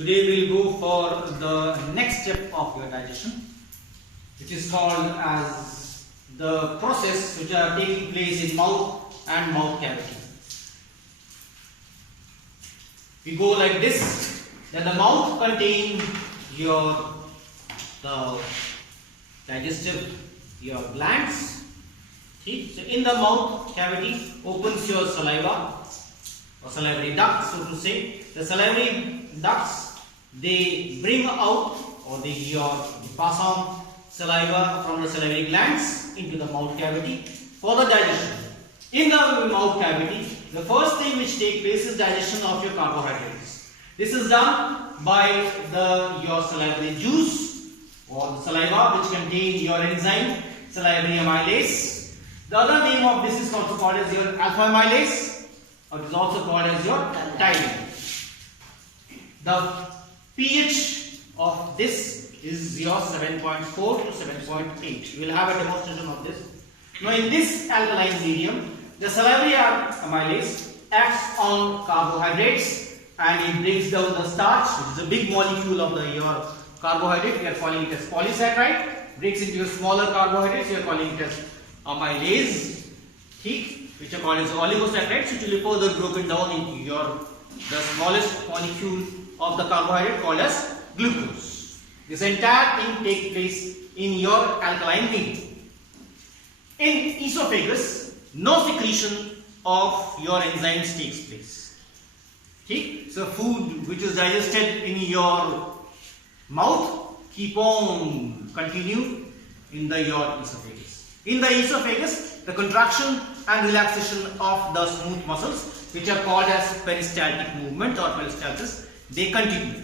Today we will go for the next step of your digestion, which is called as the process which are taking place in mouth and mouth cavity. We go like this, then the mouth contains the digestive glands. See? So in the mouth cavity opens your saliva or salivary duct, so to say. The salivary ducts, they bring out or they pass on saliva from the salivary glands into the mouth cavity for the digestion. In the mouth cavity, the first thing which takes place is digestion of your carbohydrates. This is done by your salivary juice or the saliva which contains your enzyme salivary amylase. The other name of this is also called as your alpha amylase, or it is also called as your ptyalin. The pH of this is your 7.4 to 7.8. We will have a demonstration of this. Now in this alkaline medium, the salivary amylase acts on carbohydrates and it breaks down the starch, which is a big molecule of your carbohydrate. We are calling it as polysaccharide. Breaks into your smaller carbohydrates. We are calling it as amylase, which are called as oligosaccharides, which will be further broken down into the smallest molecule of the carbohydrate called as glucose. This entire thing takes place in your alkaline medium. In esophagus, no secretion of your enzymes takes place. So food which is digested in your mouth keep on continue in your esophagus. In the esophagus, the contraction and relaxation of the smooth muscles, which are called as peristaltic movement or peristalsis, they continue.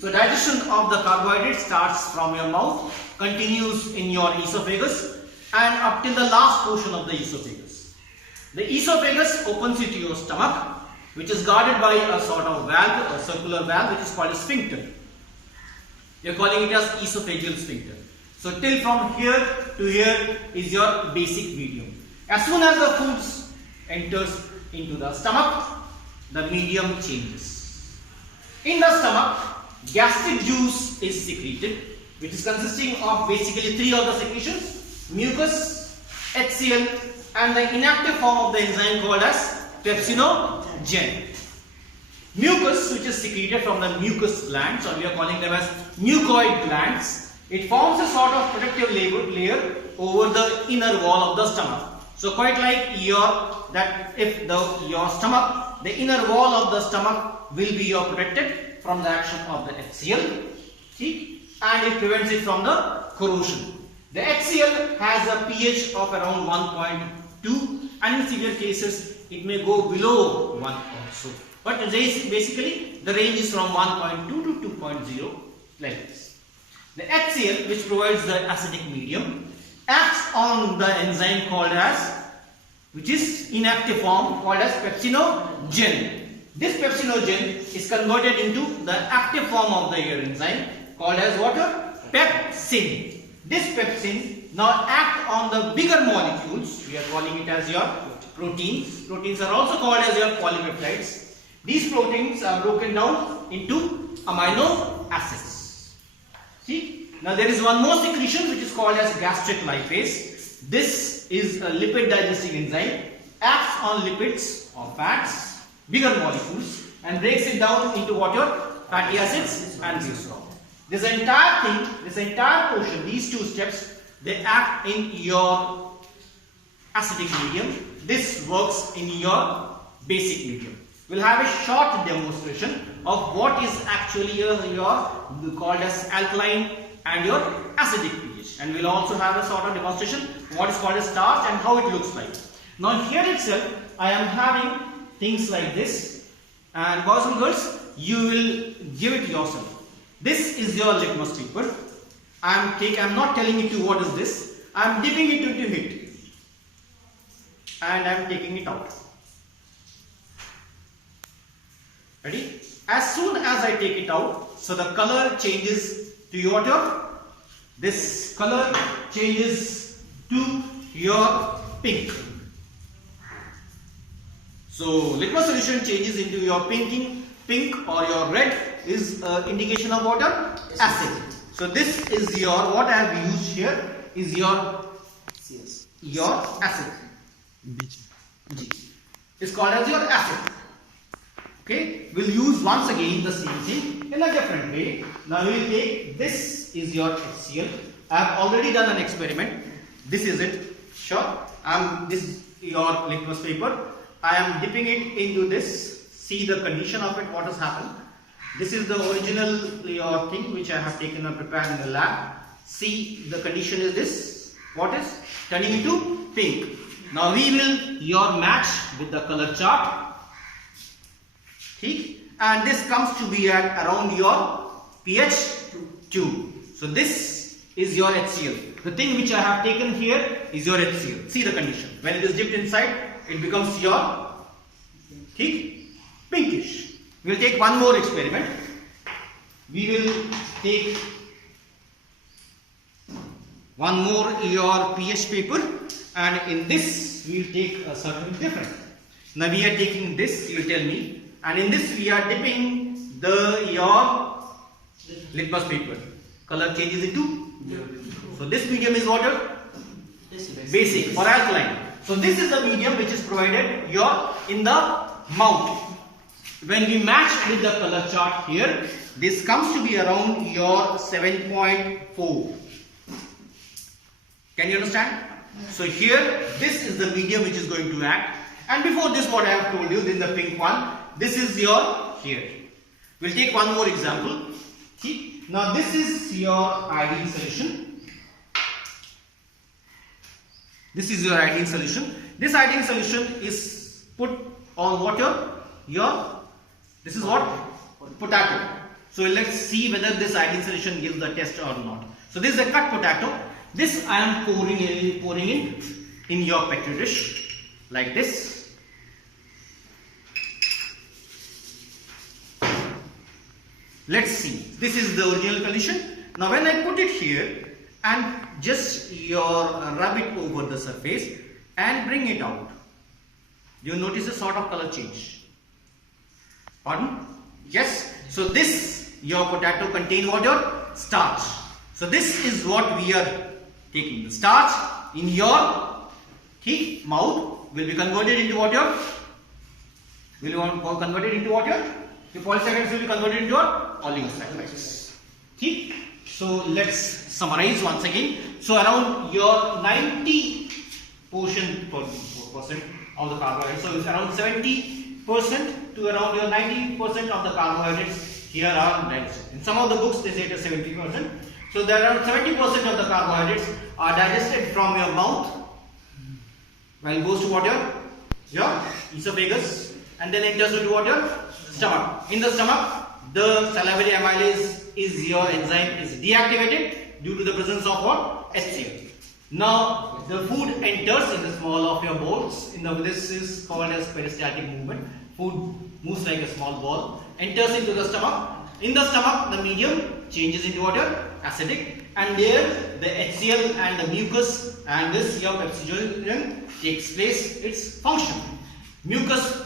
So digestion of the carbohydrate starts from your mouth, continues in your esophagus and up till the last portion of the esophagus. The esophagus opens into your stomach, which is guarded by a sort of valve, a circular valve, which is called a sphincter. We are calling it as esophageal sphincter. So till from here to here is your basic medium. As soon as the food enters into the stomach, the medium changes. In the stomach, gastric juice is secreted, which is consisting of basically three of the secretions: mucus, HCl, and the inactive form of the enzyme called as pepsinogen. Mucus, which is secreted from the mucus glands, or we are calling them as mucoid glands, it forms a sort of protective layer over the inner wall of the stomach. So quite like your stomach, the inner wall of the stomach will be protected from the action of the HCl, and it prevents it from the corrosion. The HCl has a pH of around 1.2, and in severe cases it may go below 1 also. But basically the range is from 1.2 to 2.0 like this. The HCl, which provides the acidic medium, acts on the enzyme called as, which is inactive form, called as pepsinogen. This pepsinogen is converted into the active form of the enzyme called as what? Pepsin. This pepsin now acts on the bigger molecules. We are calling it as your proteins. Proteins are also called as your polypeptides. These proteins are broken down into amino acids. See? Now there is one more secretion which is called as gastric lipase. This is a lipid digesting enzyme, acts on lipids or fats, bigger molecules, and breaks it down into fatty acids and glycerol. This entire thing, this entire portion, these two steps, they act in your acidic medium. This works in your basic medium. We'll have a short demonstration of what is actually called as alkaline and your acidic pH, and we'll also have a sort of demonstration what is called as starch and how it looks like. Now here itself I am having things like this, and boys and girls, you will give it yourself. This is your litmus paper. I'm not telling you what is this. I am dipping it into it and I am taking it out. Ready? As soon as I take it out, so the color changes to water. This color changes to your pink. So litmus solution changes into your pink pink or your red is indication of water acid. So this is your, what I have used here is your acid. G. It's called as your acid. Okay, we'll use once again the same thing in a different way. Now we will take, this is your HCl. I have already done an experiment. This is it. Sure. This is your litmus paper. I am dipping it into this. See the condition of it, what has happened. This is the original your thing which I have taken and prepared in the lab. See the condition is this. What is turning into pink. Now we will match with the color chart. And this comes to be at around your pH 2. So this is your HCl. The thing which I have taken here is your HCl. See the condition. When it is dipped inside, it becomes your pinkish. We will take one more experiment. We will take one more your pH paper, and in this we will take a certain different. Now we are taking this, you will tell me. And in this we are dipping your litmus paper. Color changes into? So this medium is water? Basic or alkaline. So this is the medium which is provided in the mouth. When we match with the color chart here, this comes to be around your 7.4. Can you understand? So here, this is the medium which is going to act. And before this, what I have told you, this is the pink one. This is your here. We'll take one more example. See? Now this is your iodine solution. This is your iodine solution. This iodine solution is put on water. This is what? Potato. So let's see whether this iodine solution gives the test or not. So this is a cut potato. This I am pouring in your petri dish like this. Let's see. This is the original condition. Now when I put it here and just rub it over the surface and bring it out, you notice a sort of color change. Pardon? Yes. So this your potato contain water? Starch. So this is what we are taking. The starch in your mouth will be converted into water. Will be converted into water. The polysaccharides will be converted into oligosaccharides. So let's summarize once again. So around your 90% of the carbohydrates. So it's around 70% to around your 90% of the carbohydrates here are digested. In some of the books they say it is 70%. So there are 70% of the carbohydrates are digested from your mouth, while it goes to water, your esophagus, and then enters into water, stomach. In the stomach, the salivary amylase is your enzyme is deactivated due to the presence of what? HCl. Now the food enters in the small of your bowls. This is called as peristaltic movement. Food moves like a small ball, enters into the stomach. In the stomach, the medium changes into water, acidic, and there the HCl and the mucus and this your pepsinogen takes place its function. Mucus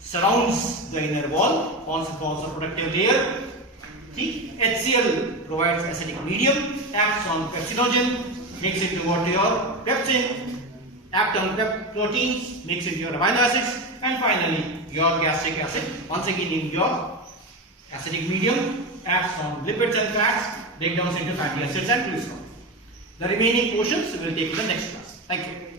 surrounds the inner wall, forms a protective layer. HCl provides acidic medium, acts on pepsinogen, makes it to what your pepsin, act on proteins, makes it your amino acids, and finally your gastric acid, once again in your acidic medium, acts on lipids and fats, breakdowns into fatty acids and glycerol. The remaining portions we will take in the next class. Thank you.